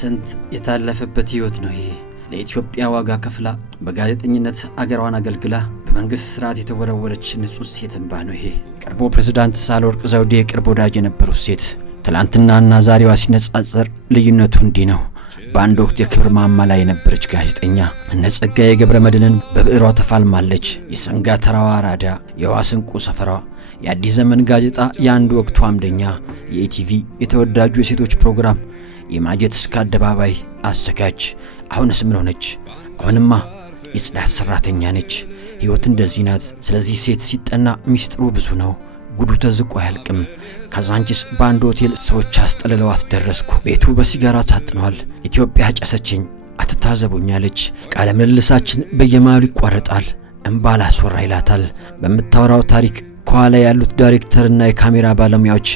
ስንት የታለፈበት ህይወት ነው ይሄ። ለኢትዮጵያ ዋጋ ከፍላ በጋዜጠኝነት አገሯን አገልግላ በመንግስት ስርዓት የተወረወረች ንጹህ ሴት እንባ ነው ይሄ። ቀድሞ ፕሬዝዳንት ሳህለወርቅ ዘውዴ የቅርብ ወዳጅ የነበሩት ሴት ትላንትናና ዛሬዋ ሲነጻጸር ልዩነቱ እንዲህ ነው። በአንድ ወቅት የክብር ማማ ላይ የነበረች ጋዜጠኛ እነ ጸጋዬ ገብረመድህንን በብዕሯ ተፋልማለች። የሰንጋ ተራዋ አራዳ፣ የዋስንቁ ሰፈሯ፣ የአዲስ ዘመን ጋዜጣ የአንድ ወቅቱ አምደኛ፣ የኢቲቪ የተወዳጁ የሴቶች ፕሮግራም የማጀት እስከ አደባባይ አዘጋጅ። አሁንስ ምን ሆነች? አሁንማ የጽዳት ሰራተኛ ነች። ህይወት እንደዚህ ናት። ስለዚህ ሴት ሲጠና ሚስጥሩ ብዙ ነው። ጉዱ ተዝቆ አያልቅም። ካዛንቺስ በአንድ ሆቴል ሰዎች አስጠልለዋት ደረስኩ። ቤቱ በሲጋራ ታጥኗል። ኢትዮጵያ ጨሰችኝ አትታዘቡኛለች። ቃለ ምልልሳችን በየማሉ ይቋረጣል። እንባ ላስወራ ይላታል። በምታወራው ታሪክ ከኋላ ያሉት ዳይሬክተርና የካሜራ ባለሙያዎች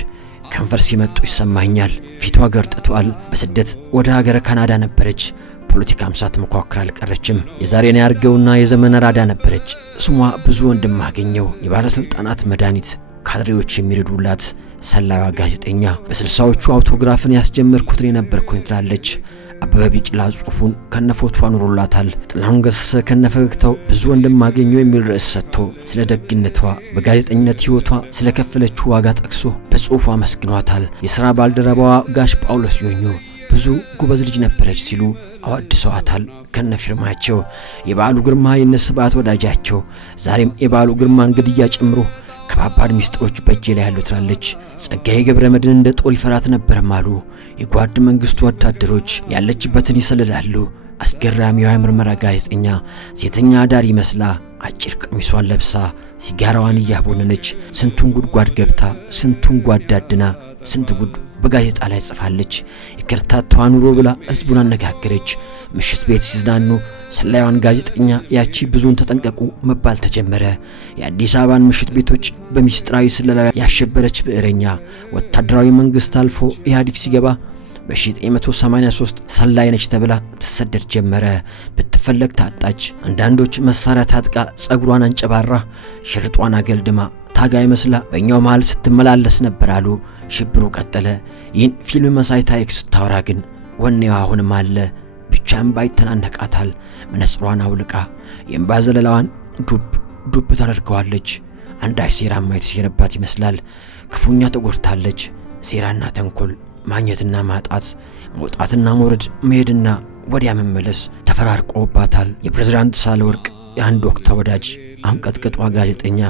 ከንፈር ሲመጡ ይሰማኛል። ፊቷ ገርጥቷል። በስደት ወደ ሀገረ ካናዳ ነበረች። ፖለቲካም ሳትሞካከር አልቀረችም። የዛሬን ያርገውና የዘመን ራዳ ነበረች። ስሟ ብዙ ወንድም አገኘው። የባለስልጣናት መድኃኒት፣ ካድሬዎች የሚረዱላት ሰላዩዋ ጋዜጠኛ። በ60ዎቹ አውቶግራፍን ያስጀመርኩት እኔ ነበርኩኝ ትላለች። አበበ ቢቂላ ጽሑፉን ከነፎቷ ኑሮላታል። ጥላሁን ገሰሰ ከነፈገግታው ብዙ ወንድም አገኘው የሚል ርዕስ ሰጥቶ ስለ ደግነቷ በጋዜጠኝነት ህይወቷ ስለከፈለችው ዋጋ ጠቅሶ በጽሑፉ አመስግኗታል። የሥራ ባልደረባዋ ጋሽ ጳውሎስ ዮኞ ብዙ ጎበዝ ልጅ ነበረች ሲሉ አወድሰዋታል ከነፊርማቸው። የበዓሉ ግርማ የነስባት ወዳጃቸው ዛሬም የበዓሉ ግርማን ግድያ ጨምሮ ከባባድ ሚስጥሮች በእጄ ላይ ያሉ ትላለች። ጸጋዬ ገብረመድህን እንደ ጦር ይፈራት ነበርም አሉ። የጓድ መንግስቱ ወታደሮች ያለችበትን ይሰልላሉ። አስገራሚዋ የምርመራ ጋዜጠኛ ሴተኛ አዳሪ መስላ አጭር ቀሚሷን ለብሳ ሲጋራዋን እያቦነነች ስንቱን ጉድጓድ ገብታ ስንቱን ጓዳድና ስንት ጉድ በጋዜጣ ላይ ጽፋለች። የከርታታዋ ኑሮ ብላ ህዝቡን አነጋገረች። ምሽት ቤት ሲዝናኑ ሰላዩዋን ጋዜጠኛ ያቺ ብዙን ተጠንቀቁ መባል ተጀመረ። የአዲስ አበባን ምሽት ቤቶች በሚስጥራዊ ስለላ ያሸበረች ብዕረኛ ወታደራዊ መንግስት አልፎ ኢህአዴግ ሲገባ በ1983 ሰላይ ነች ተብላ ትሰደድ ጀመረ። ብትፈለግ ታጣች። አንዳንዶች መሳሪያ ታጥቃ ጸጉሯን አንጨባራ ሽርጧን አገልድማ ታጋይ መስላ በእኛው መሃል ስትመላለስ ነበር አሉ። ሽብሩ ቀጠለ። ይህን ፊልም መሳይ ታሪክ ስታወራ ግን ወኔዋ አሁንም አለ። ብቻም ባይተናነቃታል። መነጽሯን አውልቃ የእንባ ዘለላዋን ዱብ ታደርገዋለች። አንዳች ሴራ የተሴረባት ይመስላል። ክፉኛ ተጎድታለች። ሴራና ተንኮል፣ ማግኘትና ማጣት፣ መውጣትና መውረድ፣ መሄድና ወዲያ መመለስ ተፈራርቆባታል። የፕሬዝዳንት ሳህለወርቅ የአንድ ወቅት ወዳጅ አንቀጥቅጧ ጋዜጠኛ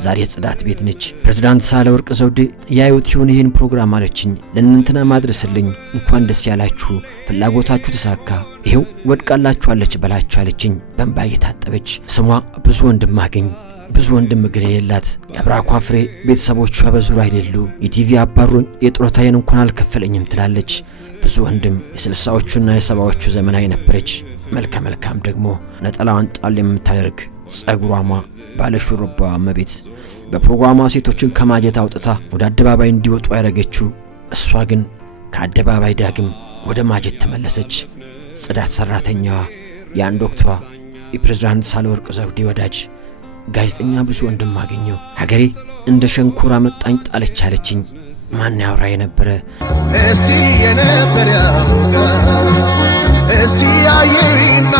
ዛሬ ጽዳት ቤት ነች። ፕሬዝዳንት ሳህለወርቅ ዘውዴ ያዩት ይሁን ይህን ፕሮግራም አለችኝ። ለእናንተና ማድረስልኝ እንኳን ደስ ያላችሁ፣ ፍላጎታችሁ ተሳካ፣ ይሄው ወድቃላችኋለች በላችሁ አለችኝ በእንባ እየታጠበች። ስሟ ብዙ ወንድም አገኝ ብዙ ወንድም ግን የሌላት የአብራኳ ፍሬ ቤተሰቦቿ በዙሪያ አይደሉ። የቲቪ አባሩን የጡረታዬን እንኳን አልከፈለኝም ትላለች። ብዙ ወንድም የ60ዎቹና የ70ዎቹ ዘመናዊ ነበረች። መልካም ደግሞ ነጠላዋን ጣል የምታደርግ ጸጉሯማ ባለሹሩባዋ እመቤት በፕሮግራሟ ሴቶችን ከማጀት አውጥታ ወደ አደባባይ እንዲወጡ ያደረገችው እሷ ግን ከአደባባይ ዳግም ወደ ማጀት ተመለሰች። ጽዳት ሰራተኛዋ የአንድ ወቅቷ የፕሬዝዳንት ሳህለወርቅ ዘውዴ ወዳጅ ጋዜጠኛ ብዙ ወንድም አገኘው። ሀገሬ እንደ ሸንኮራ መጣኝ ጣለች አለችኝ። ማን ያወራ የነበረ እስቲ የነበረ ያውጋ እስቲ ያየና